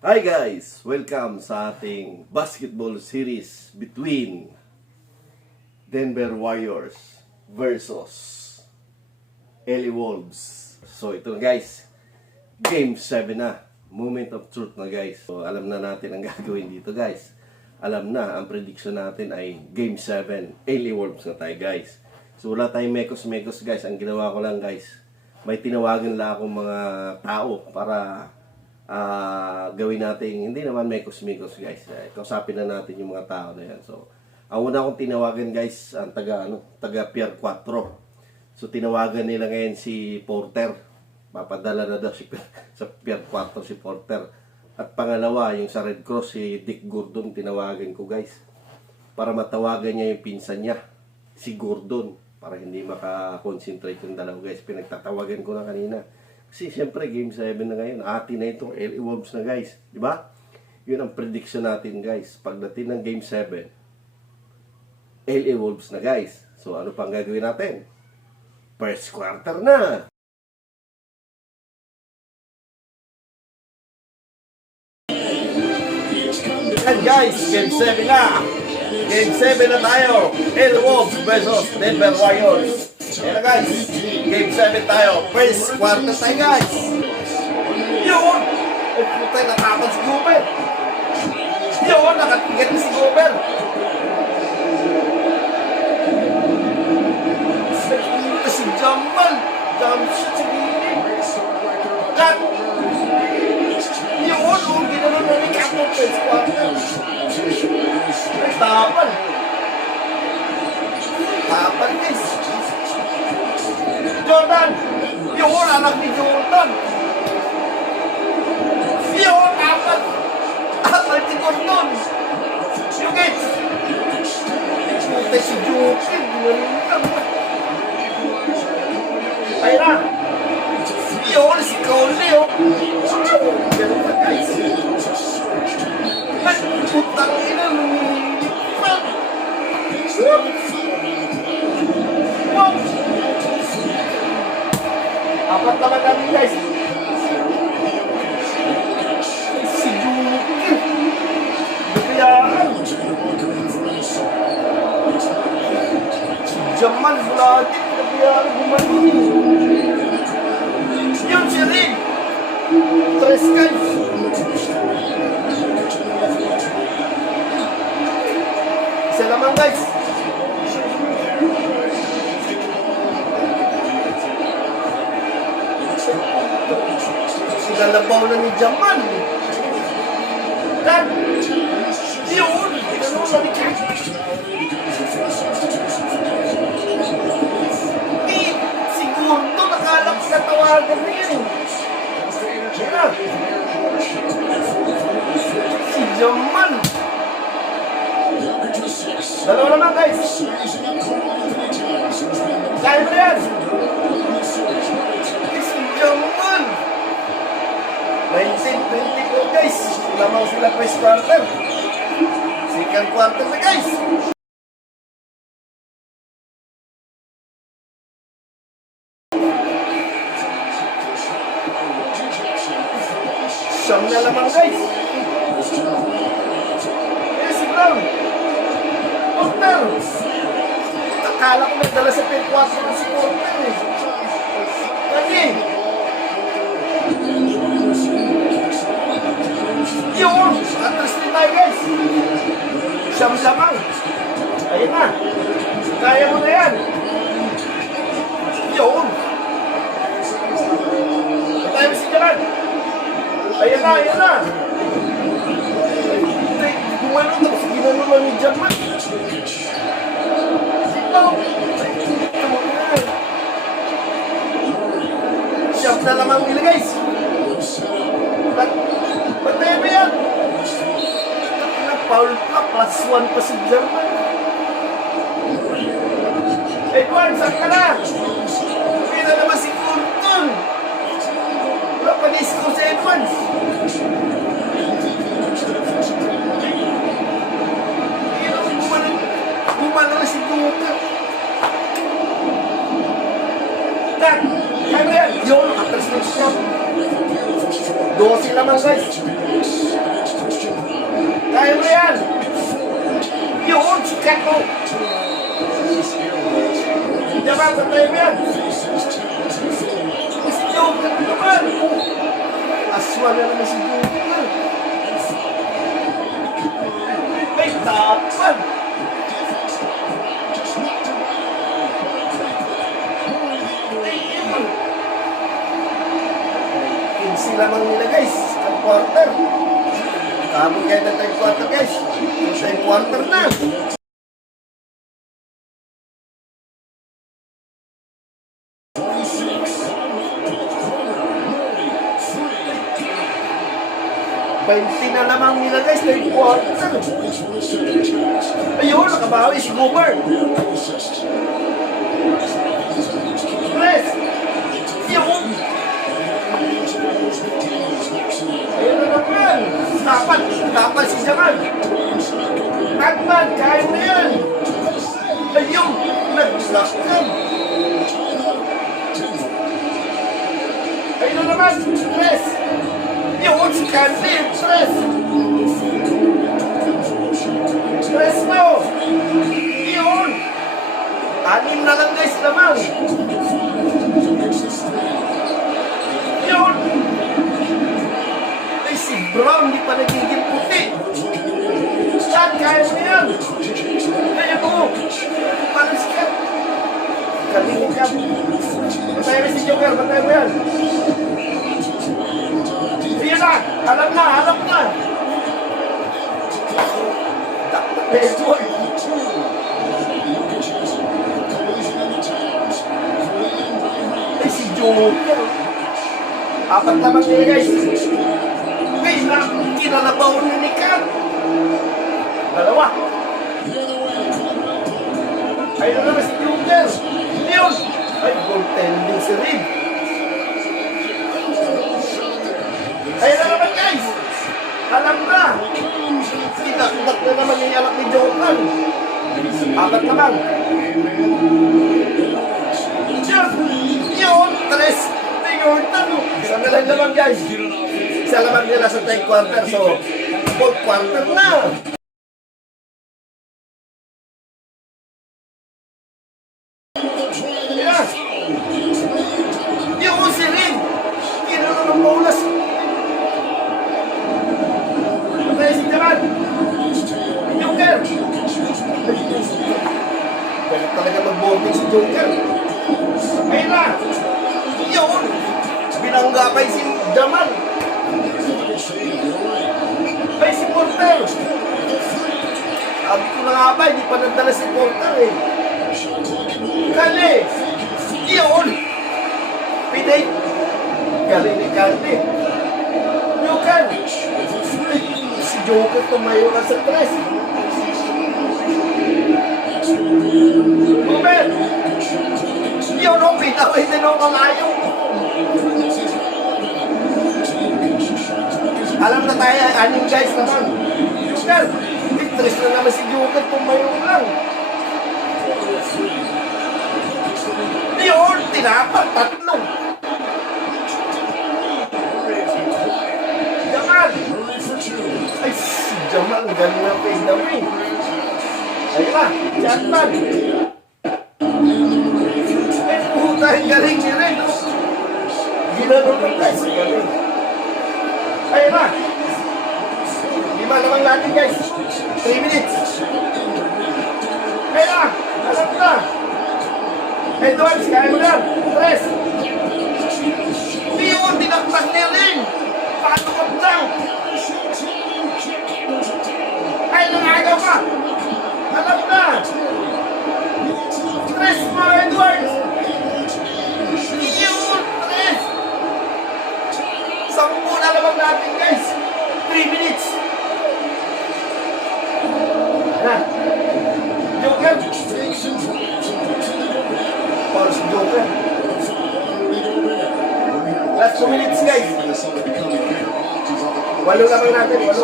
Hi guys! Welcome sa ating basketball series between Denver Warriors versus LA Wolves. So ito na guys, Game 7 na. Moment of truth na guys. So alam na natin ang gagawin dito guys. Alam na, ang prediction natin ay Game 7, LA Wolves na tayo guys. So wala tayong mekos-mekos guys. Ang ginawa ko lang guys, may tinawagan lang akong mga tao para gawin natin, hindi naman mekos-mekos guys. Kausapin na natin yung mga tao na yan. So, ang una kong tinawagan guys, ang taga Pier 4. So, tinawagan nila ngayon si Porter. Papadala na daw sa Pier 4 si Porter. At pangalawa, yung sa Red Cross, si Dick Gordon, tinawagan ko guys. Para matawagan niya yung pinsan niya, si Gordon. Para hindi makakonsentrate yung dalawa guys. Pinagtatawagan ko na kanina. Kasi siyempre Game 7 na ngayon, ati na itong LA Wolves na guys, di ba? Yun ang prediction natin guys. Pagdating ng Game 7, LA Wolves na guys. So ano pang gagawin natin? First quarter na! And guys, Game 7 na! Game 7 na tayo! LA Wolves versus Denver Warriors. Ayan na guys, Game 7 tayo. First quarter tayo guys. Yun! Ay putay, natapan si Goober. Yun, nakatigat na si Goober. Nagpunta si Jamal. Jump shot si Gini. Cut! Yun, ginanon na ni Kato. First quarter. Ay, tapan. Tapan guys. Jordan! Yun, anak ni Jordan! Yun, apat! Apat si Gordon! Yung guys! Putay si Jokin! Ay na! Yun, si Cole! Ganun pa guys! Ay, putang ina! Lumilipat! Wow! Apat naman namin guys. Si Juki. Bigayaan. Si Jamal Vladimir. Bigayaan gumanin. Yun si Rin. Tres guys. Isa naman guys. Nalabaw na ni Jamal. Dan! Yun! Pinano na ni Jamal. Siguro nakala ko natawagan na yan. Yan. Si Jamal. Dalawa naman guys. Kaya mo yan. Si Jamal. 19-24 guys. Lamang sila first quarter. Second quarter na guys. Siyam na lamang guys. Eh si Brown. Porter. Akala ko may dala sa pin 4 na si Porter eh. Lagi. Yun! Atras din tayo guys! Siyam lamang! Ayun na! Kaya mo na yan! Yun! Tayo mo si Jalan! Ayun na! Ayun na! Gumano tapos ginano lang ni Jaman! Sito! Siyam na lamang nila guys! Ba't tayo ba yan? Foul pa, +1 pa si German. Edward, saan ka na? Hindi na naman si Fulton. Wala pa ni-score si Edwards. Gumano na si Duka. Tak! Kaya mo yan. Yun, atras na siya. 12 naman guys. Kaya mo yan. Yun, sikat mo. Diba, patay mo yan. Si Joker naman. Aswa na naman si Joker. Ay, tapan. Sila mang nila guys, ang quarter. Kabog kayo na time quarter guys. Time quarter na. Painti na lamang nila guys, time quarter. Ayun, nakabawi si Goober. Press. Yung ayun na naman. Dapat si Jamal. Tagman, kaya mo na yan. Ayun, nag-lockdown. Ayun na naman, press. Yun, si Candy, press. Press mo. Yun. 6 na lang guys naman. Yun. Ay, si Brown, di pa nagiging puti. Saan, kaya mo yan. Kaya mo. Parang siya. Kalingin ka. Batay na si Joker, batay mo yan. Sige na, alam na. Takot. Ay, si Joker. 4 lamang nila guys. May kinalabaw ni Kat. 2. Ayun naman si Joker. Yun. Ay, goaltending si Reed. Ayun na naman guys. Alam na. Kinakdak na naman yung anak ni Joker. 4 naman. Yun. 3. Isa na lang naman guys. Isa naman nila sa third quarter. So, 4th quarter na. Yeah. Yung si Rin. Kinano ng bonus. Patay si Jamal. Joker. Kaya talaga mag-boarding si Joker. Ayun na. Yun. Binanggapay si Jamal. Ay, si Porter. Sabi ko na nga ba, hindi pa nagdala si Porter eh. Kali. Yun. Pinay. Galing ni Kali. Joker. Si Joker tumayo na sa 3. Ruben. Yun o, pitaway din o kamayo. Alam na tayo, 6 guys naman. Joker, victories na naman si Joker, tumayo lang. Yun, tinapat, 3. Jamal. Ay, si Jamal, galing na face the wing. Ayun na, Chatman. Ay, puta, galing niya rin. Ginano lang guys, galing. Ayun na. 5 naman natin guys. 3 minutes. Ayun na. Alam na. Edwards, kaya mo na. 3. Yun, tinaktak niya rin. Patukap lang. Ayun na, agaw ka. Alam na. 3 mo, Edwards. Yun, 3. 10 na naman natin guys. 3 minutes. Ayan. Joker. Para si Joker. Last 2 minutes guys. 8 naman natin. 8.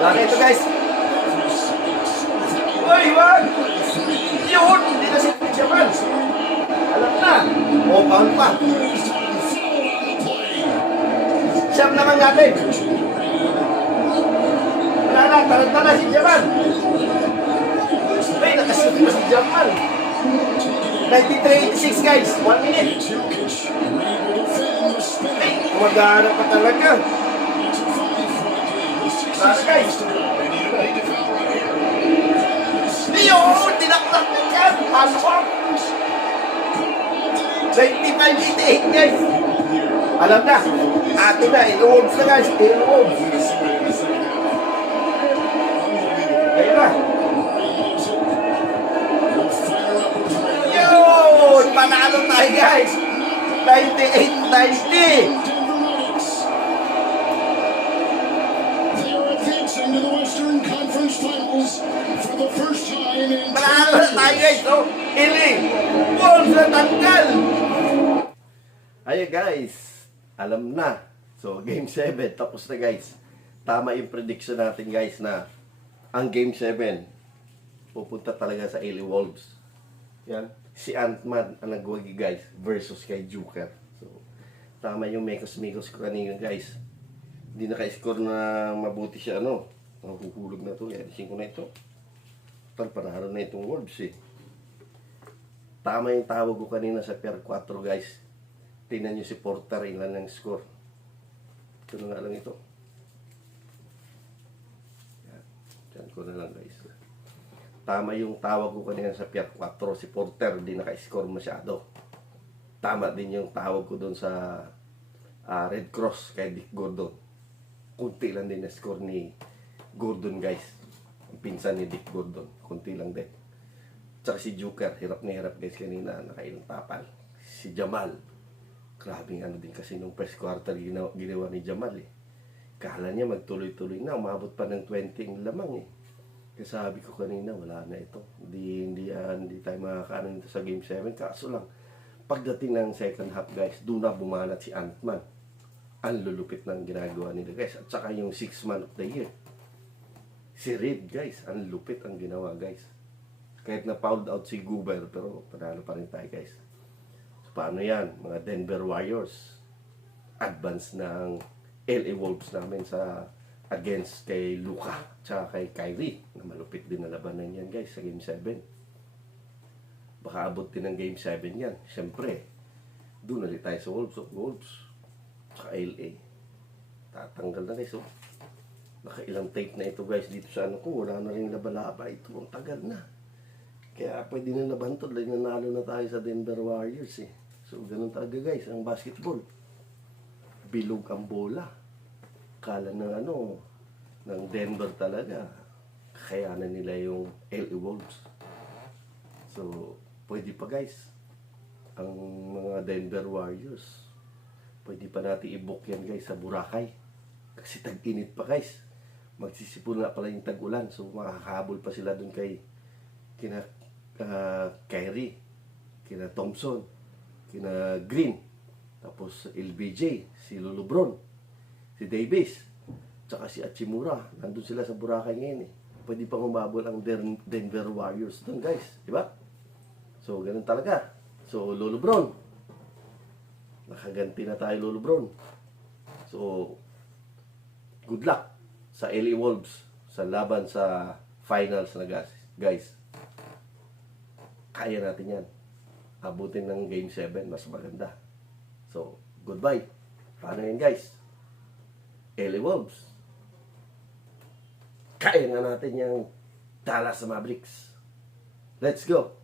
Laki ito guys. Uy, wag. Yun. Hindi na Foul pa. Siyam naman natin. Wala na, taranta na si Jamal. Ay, nakashoot na si Jamal. 93-86 guys, 1 minute. Ay, mag-aarap pa talaga. Tara guys. Leo, tinaktak na dyan. Pasok. 95-88 guys. Alam na. Atin na, in-wolves na guys. In-wolves. Ayun na. Yun! Panalo tayo guys. 98-90. Into the Western Conference Finals for the first time in Panalo na tayo guys. So, iling. Wolves na tanggal. Ayun guys. Alam na. So, Game 7. Tapos na guys. Tama yung prediction natin guys na ang Game 7 pupunta talaga sa LA Wolves. Yan. Si Ant-Man ang nagwagi guys versus kay Joker. So, tama yung mekos-mekos ko kanina guys. Hindi naka-score na mabuti siya ano. Nahuhulog na to. Alisin ko na ito. Tal, panaharo na itong Wolves eh. Tama yung tawag ko kanina sa per 4 guys. Tingnan nyo si Porter ilan ang score. Ito na nga lang ito. Yan. Diyan ko na lang guys. Tama yung tawag ko kanina sa per 4. Si Porter hindi naka-score masyado. Tama din yung tawag ko doon sa Red Cross kay Dick Gordon. Kunti lang din na score ni Gordon guys. Ang pinsan ni Dick Gordon. Kunti lang din. Tsaka si Joker. Hirap na hirap guys kanina. Nakailang tapal. Si Jamal. Grabing ano din kasi nung first quarter ginawa ni Jamal eh. Kala niya magtuloy-tuloy na. Umabot pa ng 20 ang lamang eh. Kasi sabi ko kanina wala na ito. Hindi tayo makakaano nito sa Game 7. Kaso lang. Pagdating ng second half guys. Doon na bumanat si Ant-Man. Ang lulupit ng ginagawa nila guys. At saka yung 6th man of the year. Si Reed guys. Ang lupit ang ginawa guys. Kahit na fouled out si Goober. Pero panalo pa rin tayo guys. So paano yan? Mga Denver Warriors. Advance ng LA Wolves namin sa against kay Luka. Tsaka kay Kyrie. Na malupit din na labanan yan guys sa Game 7. Baka abot din ng Game 7 yan. Siyempre. Doon ulit tayo sa Wolves. Tsaka LA. Tatanggal na guys. Oh. Nakailang tape na ito guys dito sa ano ko. Wala na rin labalaba. Ito ang tagal na. Kaya pwede na nabantod. Nanalo na tayo sa Denver Warriors eh. So ganun talaga guys. Ang basketball. Bilog ang bola. Kala ng ano. Ng Denver talaga. Kakayanan nila yung LA Wolves. So pwede pa guys. Ang mga Denver Warriors. Pwede pa natin i-book yan guys sa Boracay. Kasi tag-init pa guys. Magsisipon na pala yung tag-ulan. So makakahabol pa sila dun kay kina Kyrie, kina Thompson, kina Green, tapos LBJ, si Lulubron, si Davis, tsaka si Hachimura. Nandun sila sa Boracay ngayon eh. Pwede pang humabol ang Denver Warriors dun guys. Diba? So ganun talaga. So Lulubron. Nakaganti na tayo Lulubron. So good luck sa LA Wolves sa laban sa finals na guys. Kaya natin yan. Abutin ng Game 7 mas maganda. So goodbye. Paano yan guys? LA Wolves. Kaya na natin yung Dallas Mavericks. Let's go.